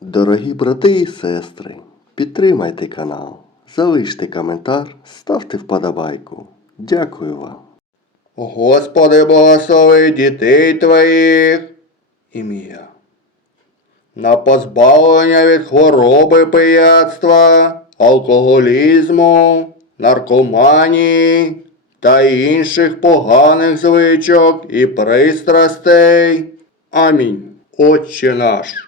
Дорогі брати і сестри, підтримайте канал, залиште коментар, ставте вподобайку. Дякую вам. Господи, благослови дітей твоїх. Ім'я. На позбавлення від хвороби пияцтва, алкоголізму, наркоманії та інших поганих звичок і пристрастей. Амінь. Отче наш,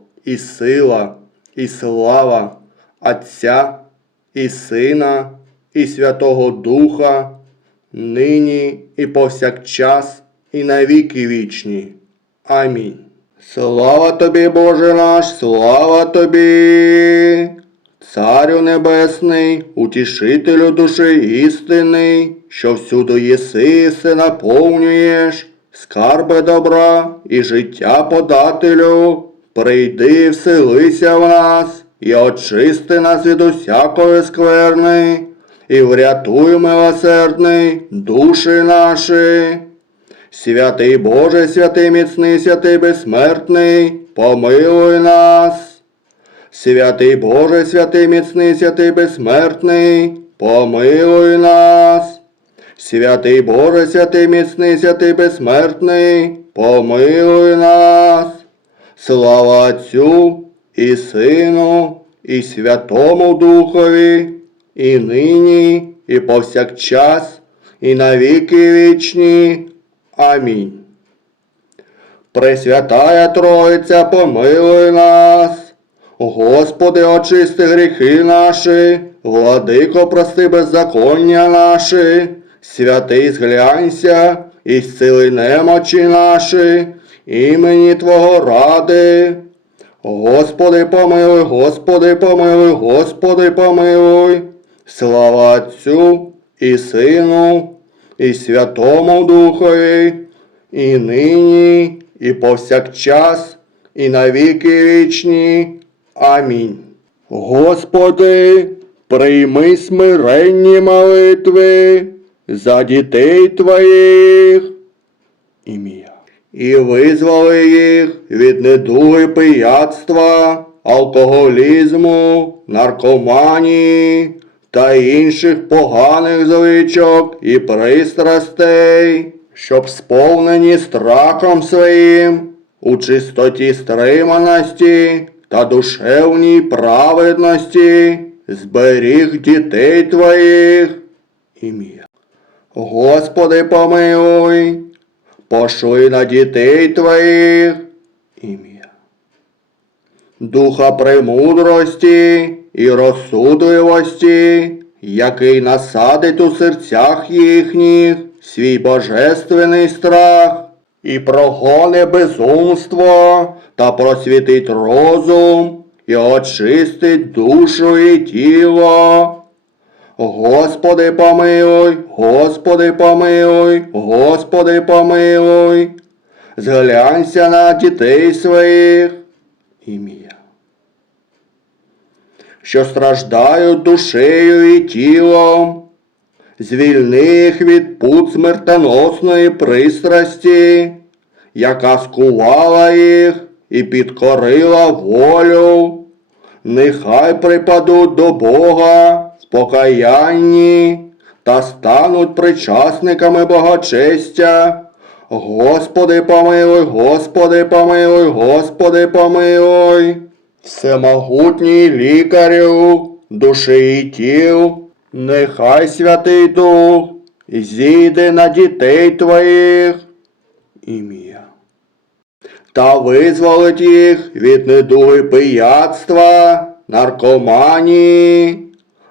і сила, і слава Отця, і Сина, і Святого Духа, нині і повсякчас, і навіки вічні. Амінь. Слава тобі, Боже наш, слава тобі, Царю Небесний, утішителю душі істини, що всюди єси, все наповнюєш, скарби добра і життя подателю, прийди, вселися в нас, і очисти нас від усякої скверни, і врятуй, милосердний, душі наші. Святий Боже, святий міцний, святий безсмертний, помилуй нас. Святий Боже, святий міцний, святий безсмертний, помилуй нас. Святий Боже, святий міцний, святий безсмертний, помилуй нас. Слава Отцю і Сину, і Святому Духові, і нині, і повсякчас, і навіки вічні. Амінь. Пресвятая Троїця, помилуй нас. Господи, очисти гріхи наші, владико, прости беззаконня наші, святий зглянься, і зцили немочі наші, імені Твого ради. Господи, помилуй, Господи, помилуй, Господи, помилуй. Слава Отцю і Сину, і Святому Духові, і нині, і повсякчас, і навіки вічні. Амінь. Господи, прийми смиренні молитви за дітей Твоїх. Ім'я. І визволи їх від недуги пияцтва, алкоголізму, наркоманії та інших поганих звичок і пристрастей, щоб сповнені страхом своїм у чистоті стриманості та душевній праведності зберіг дітей твоїх. Ім'я. Господи, помилуй, пошли на дітей твоїх. Ім'я. Духа премудрості і розсудливості, який насадить у серцях їхніх свій божественний страх і прогоне безумство та просвітить розум і очистить душу і тіло. Господи помилуй, Господи помилуй, Господи помилуй, зглянься на дітей своїх. Ім'я. Що страждають душею і тілом, звільни їх від пут смертоносної пристрасті, яка скувала їх і підкорила волю. Нехай припадуть до Бога покаянні та стануть причасниками благочестя. Господи помилуй, Господи помилуй, Господи помилуй. Всемогутній лікарю, душі і тіл, нехай Святий Дух зійде на дітей твоїх. Ім'я. Та визволить їх від недуги пияцтва, наркоманії,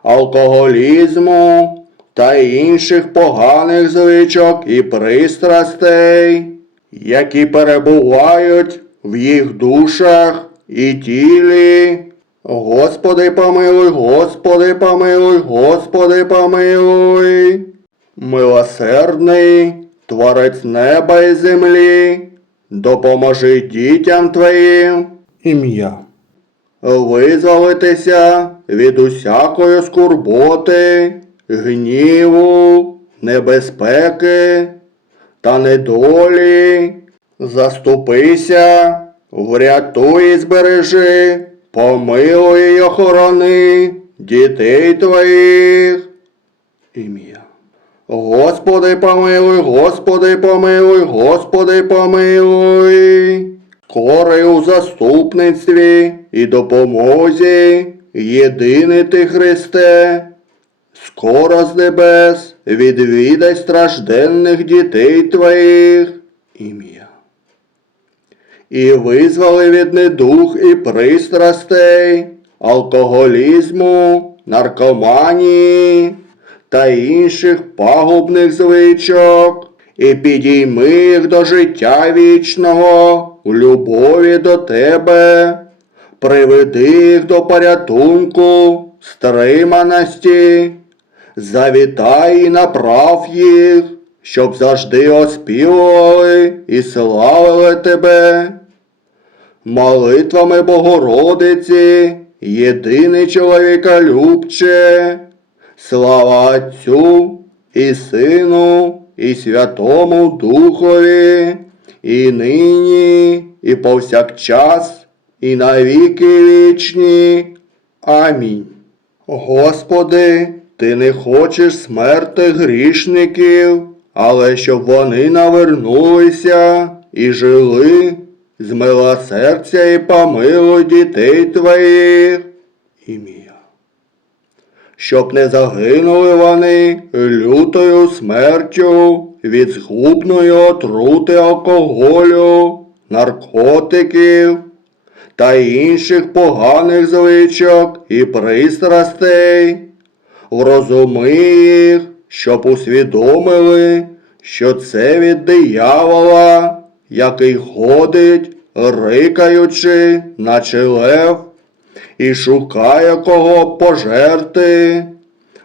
алкоголізму та інших поганих звичок і пристрастей, які перебувають в їх душах і тілі. Господи помилуй, Господи помилуй, Господи помилуй. Милосердний, Творець неба і землі, допоможи дітям Твоїм Ім'я. визволитися від усякої скорботи, гніву, небезпеки та недолі. Заступися, врятуй і збережи, помилуй і охорони дітей твоїх. Ім'я. Господи помилуй, Господи помилуй, Господи помилуй. Скорий у заступництві і допомозі, єдиний ти Христе, скоро з небес відвідай стражденних дітей твоїх. Ім'я. І визволи від недух і пристрастей, алкоголізму, наркоманії та інших пагубних звичок, і підійми їх до життя вічного у любові до тебе, приведи їх до порятунку, стриманості, завітай і направ їх, щоб завжди оспівували і славили тебе. Молитвами Богородиці, єдиний чоловіка любче, слава Отцю і Сину, і Святому Духові, і нині, і повсякчас, і навіки вічні. Амінь. Господи, Ти не хочеш смерти грішників, але щоб вони навернулися і жили з милосердя і помилуй дітей Твоїх. Ім'я щоб не загинули вони лютою смертю від згубної отрути алкоголю, наркотиків та інших поганих звичок і пристрастей, врозуми їх, щоб усвідомили, що це від диявола, який ходить, рикаючи, наче лев, і шукає кого пожерти,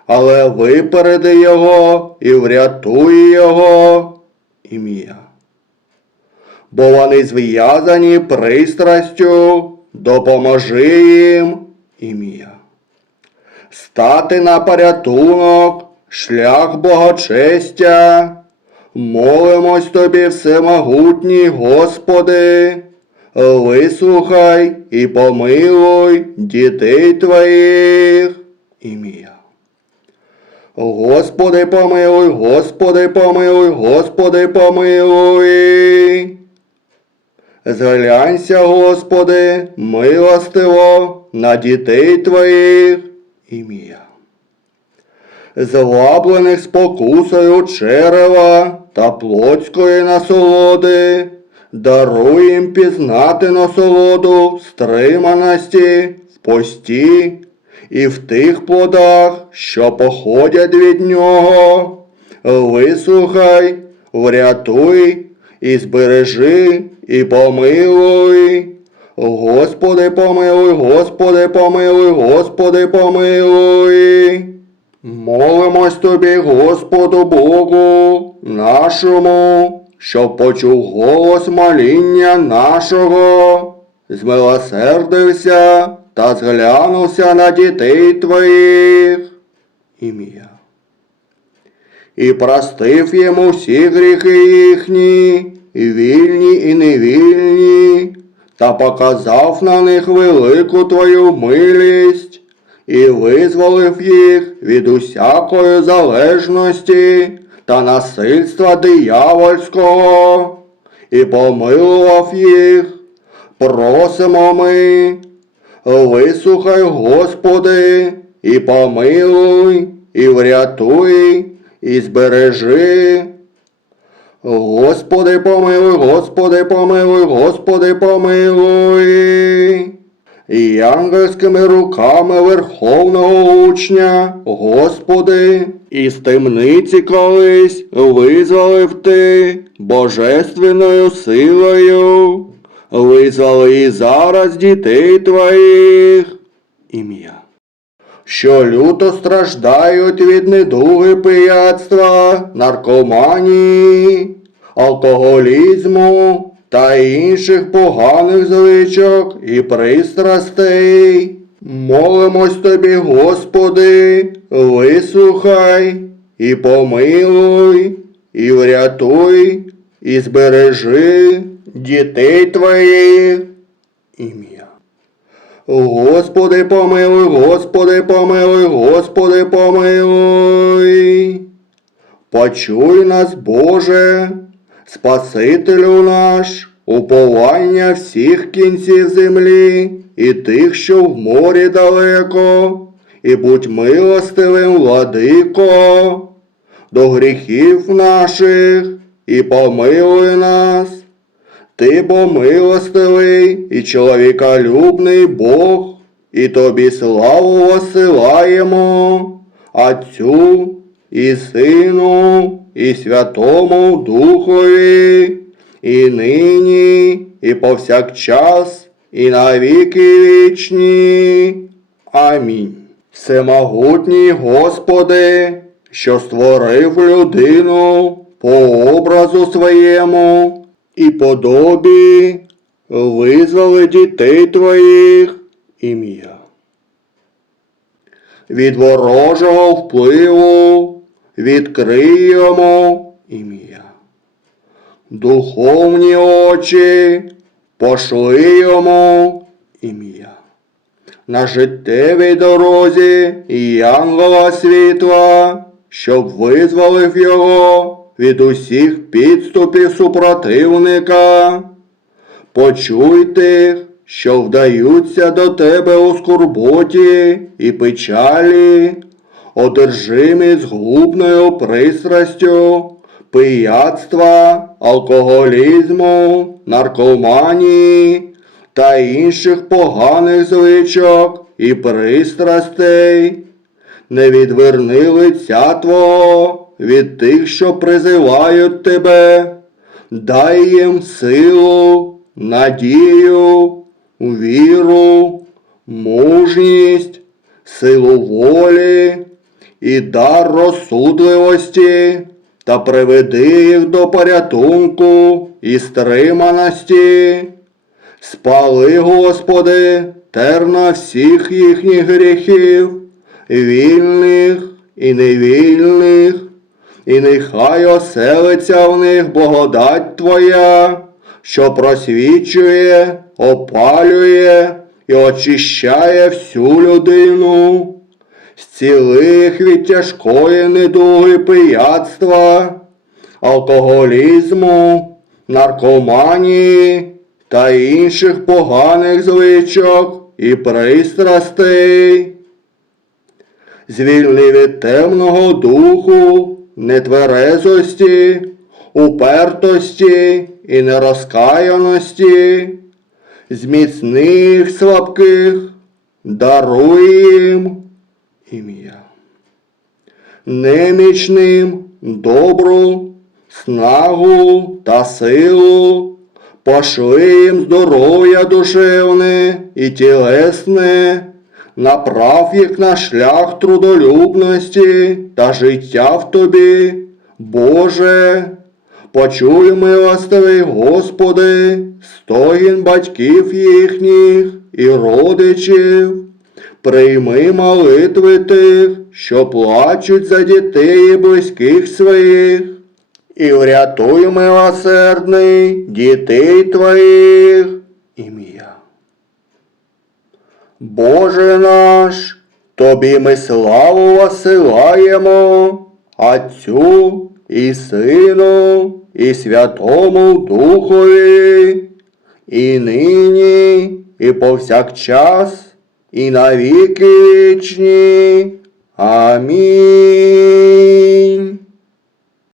але випереди його і врятуй його ім'я. Бо вони зв'язані пристрастю, допоможи їм ім'я. Стати на порятунок, шлях благочестя, молимось тобі, всемогутній Господи, вислухай і помилуй дітей твоїх ім'я. Господи помилуй, Господи помилуй, Господи помилуй. Зглянься, Господи, милостиво на дітей твоїх ім'я. Злаблених спокусою черева та плотської насолоди, даруй їм пізнати насолоду стриманості в пості і в тих плодах, що походять від нього. Вислухай, врятуй і збережи, і помилуй. Господи, помилуй, Господи, помилуй, Господи, помилуй. Молимось тобі, Господу Богу нашому, щоб почув голос моління нашого, змилосердився та зглянувся на дітей твоїх. Ім'я. І простив йому всі гріхи їхні, і вільні, і невільні, та показав на них велику твою милість, і визволив їх від усякої залежності та насильства диявольського, і помилував їх, просимо ми, вислухай, Господи, і помилуй, і врятуй, і збережи. Господи, помилуй, Господи, помилуй, Господи, помилуй. І ангельськими руками Верховного Учня, Господи, із темниці колись визволив Ти божественною силою, визвали і зараз дітей твоїх. Ім'я. Що люто страждають від недуги пияцтва, наркоманії, алкоголізму та інших поганих звичок і пристрастей. Молимось тобі, Господи, вислухай і помилуй, і врятуй, і збережи дітей твоїх. Ім'я. Господи, помилуй, Господи, помилуй, Господи, помилуй. Почуй нас, Боже, Спасителю наш, уповання всіх кінців землі і тих, що в морі далеко, і будь милостивим, владико, до гріхів наших і помилуй нас. Ти бо милостивий і чоловіколюбний Бог, і тобі славу посилаємо, Отцю і Сину, і Святому Духові, і нині, і повсякчас, і на віки вічні. Амінь. Всемогутній Господи, що створив людину по образу своєму і подобі, визвали дітей твоїх ім'я. Від ворожого впливу відкрий йому ім'я. Духовні очі пошли йому ім'я. На життєвій дорозі і янгола світла, щоб визволив його від усіх підступів супротивника. Почуй тих, що вдаються до тебе у скорботі і печалі, одержимі згубною пристрастю, пияцтва, алкоголізму, наркоманії та інших поганих звичок і пристрастей. Не відверни лиця Твого від тих, що призивають тебе, дай їм силу, надію, віру, мужність, силу волі і дар розсудливості та приведи їх до порятунку і стриманості. Спали, Господи, терна всіх їхніх гріхів, вільних і невільних, і нехай оселиться в них благодать Твоя, що просвічує, опалює і очищає всю людину, зціли їх від тяжкої недуги пияцтва, алкоголізму, наркоманії та інших поганих звичок і пристрастей. Звільни від темного духу, нетверезості, упертості і нерозкаяності, зміцни їх слабких, даруй їм ім'я. Немічним добру, снагу та силу, пошли їм здоров'я душевне і тілесне, направ їх на шлях трудолюбності та життя в тобі, Боже. Почуй, милостивий Господи, стогін батьків їхніх і родичів. Прийми молитви тих, що плачуть за дітей і близьких своїх, і врятуй, милосердний, дітей твоїх. Ім'я. Боже наш, Тобі ми славу посилаємо, Отцю і Сину, і Святому Духові, і нині, і повсякчас, і на віки вічні. Амінь.